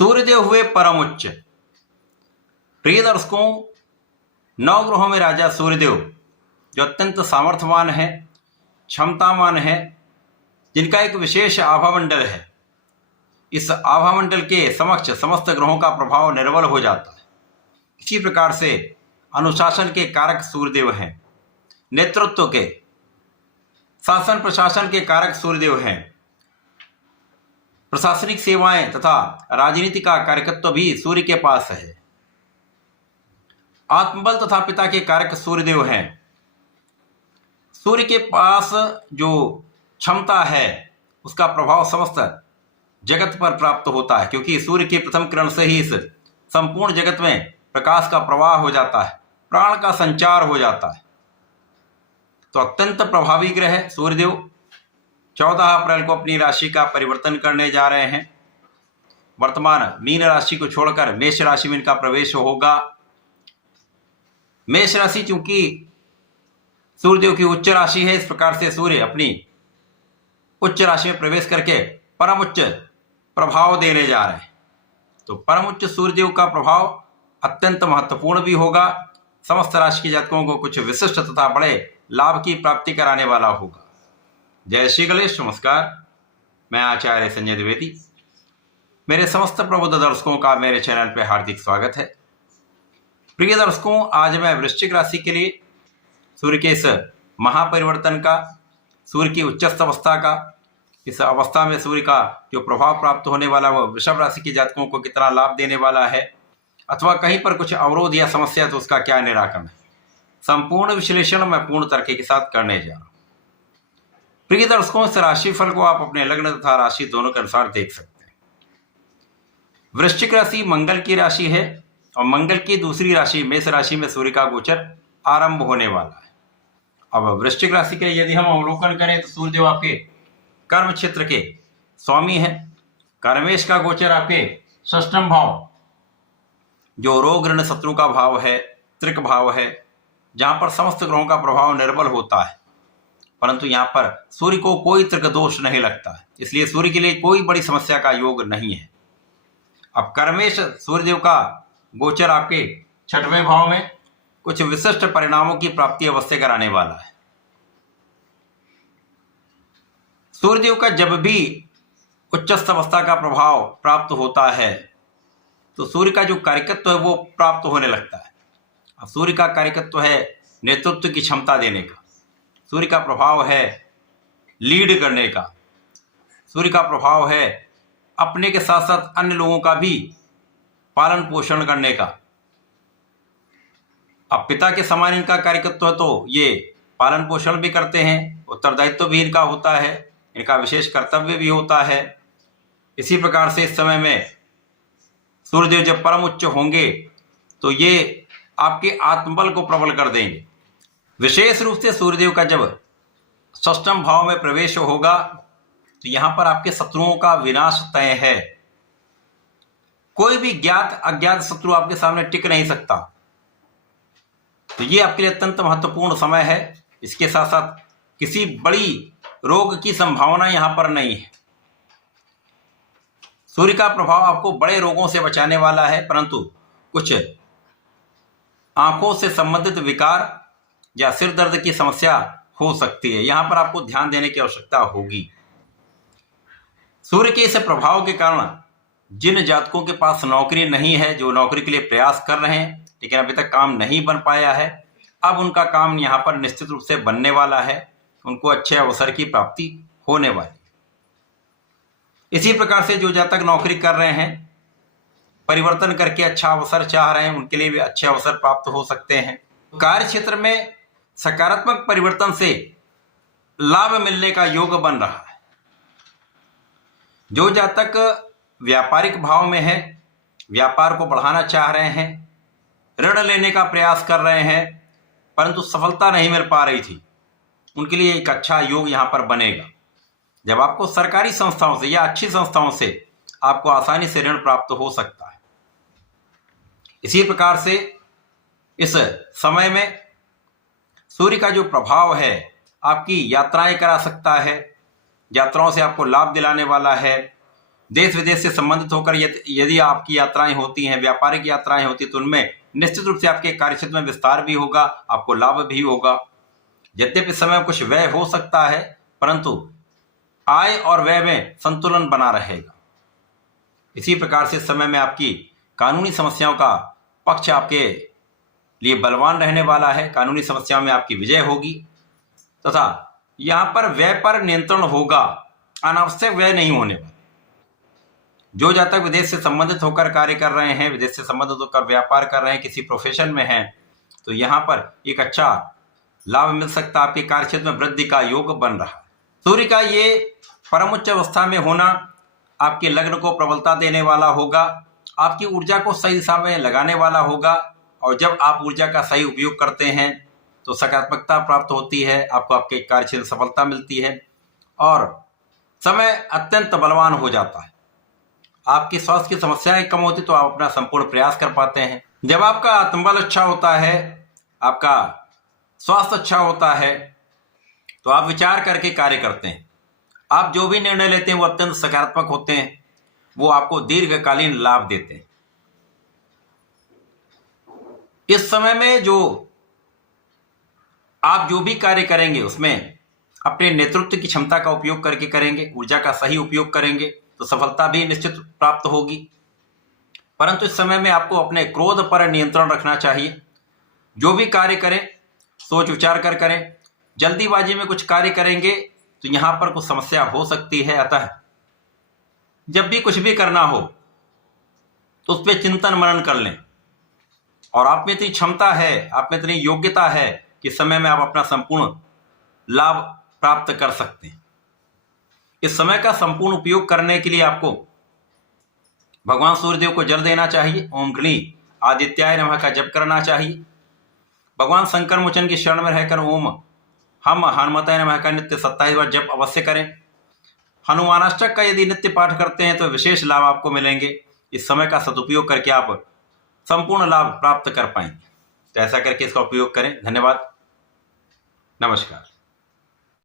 सूर्यदेव हुए परम उच्च। प्रिय दर्शकों, नवग्रहों में राजा सूर्यदेव जो अत्यंत सामर्थ्यवान है, क्षमतावान है, जिनका एक विशेष आभामंडल है, इस आभामंडल के समक्ष समस्त ग्रहों का प्रभाव निर्बल हो जाता है। इसी प्रकार से अनुशासन के कारक सूर्यदेव हैं, नेतृत्व के, शासन प्रशासन के कारक सूर्यदेव हैं, प्रशासनिक सेवाएं तथा राजनीति का कारकत्व भी सूर्य के पास है। आत्मबल तथा पिता के कारक सूर्यदेव हैं। सूर्य के पास जो क्षमता है उसका प्रभाव समस्त जगत पर प्राप्त होता है, क्योंकि सूर्य की प्रथम किरण से ही इस संपूर्ण जगत में प्रकाश का प्रवाह हो जाता है, प्राण का संचार हो जाता है। तो अत्यंत प्रभावी ग्रह है सूर्यदेव। 14 अप्रैल को अपनी राशि का परिवर्तन करने जा रहे हैं। वर्तमान मीन राशि को छोड़कर मेष राशि में इनका प्रवेश होगा। मेष राशि चूंकि सूर्यदेव की उच्च राशि है, इस प्रकार से सूर्य अपनी उच्च राशि में प्रवेश करके परम उच्च प्रभाव देने जा रहे हैं। तो परम उच्च सूर्यदेव का प्रभाव अत्यंत महत्वपूर्ण भी होगा। समस्त राशि के जातकों को कुछ विशिष्ट तथा बड़े लाभ की प्राप्ति कराने वाला होगा। जय श्री गणेश। नमस्कार, मैं आचार्य संजय द्विवेदी। मेरे समस्त प्रबुद्ध दर्शकों का मेरे चैनल पर हार्दिक स्वागत है। प्रिय दर्शकों, आज मैं वृश्चिक राशि के लिए सूर्य के इस महापरिवर्तन का, सूर्य की उच्चस्थ अवस्था का, इस अवस्था में सूर्य का जो प्रभाव प्राप्त होने वाला वह वृषभ राशि के जातकों को कितना लाभ देने वाला है, अथवा कहीं पर कुछ अवरोध या समस्या तो उसका क्या निराकरण है, संपूर्ण विश्लेषण मैं पूर्ण तरीके के साथ करने जा रहा हूं। प्रिय दर्शकों, इस राशिफल को आप अपने लग्न तथा राशि दोनों के अनुसार देख सकते हैं। वृश्चिक राशि मंगल की राशि है और मंगल की दूसरी राशि मेष राशि में सूर्य का गोचर आरंभ होने वाला है। अब वृश्चिक राशि के यदि हम अवलोकन करें तो सूर्यदेव आपके कर्म क्षेत्र के स्वामी हैं। कर्मेश का गोचर आपके षष्ठम भाव, जो रोग ऋण शत्रु का भाव है, त्रिक भाव है, जहां पर समस्त ग्रहों का प्रभाव निर्बल होता है, परंतु यहाँ पर सूर्य को कोई त्रिक दोष नहीं लगता है, इसलिए सूर्य के लिए कोई बड़ी समस्या का योग नहीं है। अब कर्मेश सूर्यदेव का गोचर आपके छठवें भाव में कुछ विशिष्ट परिणामों की प्राप्ति अवश्य कराने वाला है। सूर्यदेव का जब भी उच्चस्थ अवस्था का प्रभाव प्राप्त होता है तो सूर्य का जो कार्यकत्व है वो प्राप्त होने लगता है। अब सूर्य का कार्यकत्व है नेतृत्व की क्षमता देने का, सूर्य का प्रभाव है लीड करने का, सूर्य का प्रभाव है अपने के साथ साथ अन्य लोगों का भी पालन पोषण करने का। अब पिता के समान इनका कार्यकत्व है तो ये पालन पोषण भी करते हैं, उत्तरदायित्व भी इनका होता है, इनका विशेष कर्तव्य भी होता है। इसी प्रकार से इस समय में सूर्यदेव जब परम उच्च होंगे तो ये आपके आत्मबल को प्रबल कर देंगे। विशेष रूप से सूर्यदेव का जब षष्ठम भाव में प्रवेश होगा तो यहां पर आपके शत्रुओं का विनाश तय है। कोई भी ज्ञात अज्ञात शत्रु आपके सामने टिक नहीं सकता। तो ये आपके लिए अत्यंत महत्वपूर्ण समय है। इसके साथ साथ किसी बड़ी रोग की संभावना यहां पर नहीं है। सूर्य का प्रभाव आपको बड़े रोगों से बचाने वाला है, परंतु कुछ आंखों से संबंधित विकार या सिर दर्द की समस्या हो सकती है, यहां पर आपको ध्यान देने की आवश्यकता होगी। सूर्य के इस प्रभाव के कारण जिन जातकों के पास नौकरी नहीं है, जो नौकरी के लिए प्रयास कर रहे हैं लेकिन अभी तक काम नहीं बन पाया है, अब उनका काम यहां पर निश्चित रूप से बनने वाला है। उनको अच्छे अवसर की प्राप्ति होने वाली। इसी प्रकार से जो जातक नौकरी कर रहे हैं, परिवर्तन करके अच्छा अवसर चाह रहे हैं, उनके लिए भी अच्छे अवसर प्राप्त हो सकते हैं। कार्य क्षेत्र में सकारात्मक परिवर्तन से लाभ मिलने का योग बन रहा है। जो जातक व्यापारिक भाव में है, व्यापार को बढ़ाना चाह रहे हैं, ऋण लेने का प्रयास कर रहे हैं परंतु सफलता नहीं मिल पा रही थी, उनके लिए एक अच्छा योग यहां पर बनेगा। जब आपको सरकारी संस्थाओं से या अच्छी संस्थाओं से आपको आसानी से ऋण प्राप्त हो सकता है। इसी प्रकार से इस समय में सूर्य का जो प्रभाव है आपकी यात्राएं करा सकता है, यात्राओं से आपको लाभ दिलाने वाला है। देश विदेश से संबंधित होकर यदि आपकी यात्राएं होती हैं, व्यापारिक यात्राएं होती हैं, तो उनमें निश्चित रूप से आपके कार्यक्षेत्र में विस्तार भी होगा, आपको लाभ भी होगा। यद्यपि इस समय कुछ व्यय हो सकता है, परंतु आय और व्यय में संतुलन बना रहेगा। इसी प्रकार से समय में आपकी कानूनी समस्याओं का पक्ष आपके लिए बलवान रहने वाला है। कानूनी समस्याओं में आपकी विजय होगी तथा यहां पर व्यय पर नियंत्रण होगा, अनावश्यक व्यय नहीं होने वाला। जो जातक विदेश से संबंधित होकर कार्य कर रहे हैं, विदेश से संबंधित होकर व्यापार कर रहे हैं, किसी प्रोफेशन में हैं, तो यहाँ पर एक अच्छा लाभ मिल सकता है। आपके कार्यक्षेत्र में वृद्धि का योग बन रहा है। सूर्य का ये परम उच्च अवस्था में होना आपके लग्न को प्रबलता देने वाला होगा, आपकी ऊर्जा को सही दिशा में लगाने वाला होगा। और जब आप ऊर्जा का सही उपयोग करते हैं तो सकारात्मकता प्राप्त होती है, आपको आपके कार्यक्षेत्र में सफलता मिलती है और समय अत्यंत बलवान हो जाता है। आपकी स्वास्थ्य की समस्याएं कम होती तो आप अपना संपूर्ण प्रयास कर पाते हैं। जब आपका आत्मबल अच्छा होता है, आपका स्वास्थ्य अच्छा होता है, तो आप विचार करके कार्य करते हैं। आप जो भी निर्णय लेते हैं वो अत्यंत सकारात्मक होते हैं, वो आपको दीर्घकालीन लाभ देते हैं। इस समय में आप जो भी कार्य करेंगे उसमें अपने नेतृत्व की क्षमता का उपयोग करके करेंगे, ऊर्जा का सही उपयोग करेंगे तो सफलता भी निश्चित प्राप्त होगी। परंतु इस समय में आपको अपने क्रोध पर नियंत्रण रखना चाहिए। जो भी कार्य करें सोच विचार कर करें। जल्दीबाजी में कुछ कार्य करेंगे तो यहां पर कुछ समस्या हो सकती है। अतः जब भी कुछ भी करना हो तो उस पर चिंतन मनन कर लें। और आप में इतनी क्षमता है, आप में इतनी योग्यता है कि समय में आप अपना संपूर्ण लाभ प्राप्त कर सकते हैं। इस समय का संपूर्ण उपयोग करने के लिए आपको भगवान सूर्यदेव को जल देना चाहिए। ओम गणी आदित्याय नमः का जप करना चाहिए। भगवान शंकर मोचन की शरण में रहकर ओम हम हनुमताय नमः का नित्य 27 बार जप अवश्य करें। हनुमानाष्टक का यदि नित्य पाठ करते हैं तो विशेष लाभ आपको मिलेंगे। इस समय का सदुपयोग करके आप संपूर्ण लाभ प्राप्त कर पाएंगे। तो ऐसा करके इसका उपयोग करें। धन्यवाद, नमस्कार।